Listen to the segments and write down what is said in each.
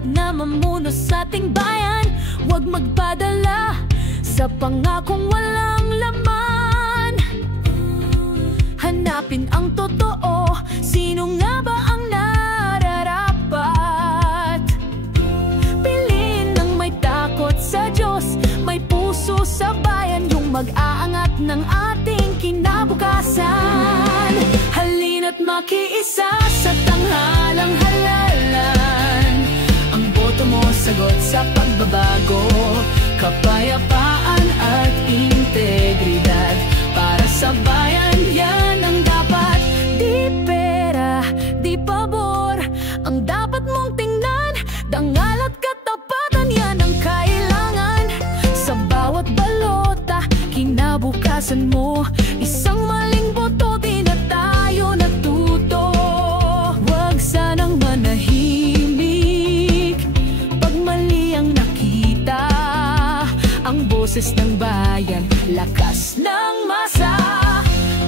dapat na mamuno sa ating bayan. Huwag magpadala sa pangakong walang laman. Hanapin ang totoo, sino nga ba ang nararapat? Piliin ng may takot sa Diyos, may puso sa bayan, yung mag-aangat ng ating kinabukasan. Halina't makiisa sa tanghalang halalan. Ang boto mo sagot sa pagbabago, kapayapaan at integridad. Para sa bayan, yan ang dapat. Di pera, di pabor ang dapat mong tingnan. Dangal at katapatan, yan ang kailangan. Sa bawat balota, kinabukasan mo. Isang maling boto, di na tayo natuto. Huwag sanang manahimik pag mali ang nakita. Ang boses ng bayan, lakas ng masa.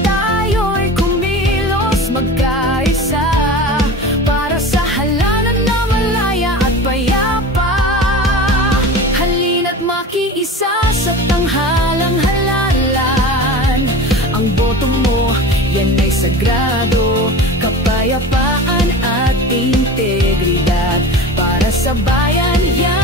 Tayo'y kumilos magkaisa para sa halalan na malaya at payapa. Halina't makiisa sa tanghalang halalan. Ang boto mo, yan ay sagrado, kapayapaan at integridad. Para sa bayan, yan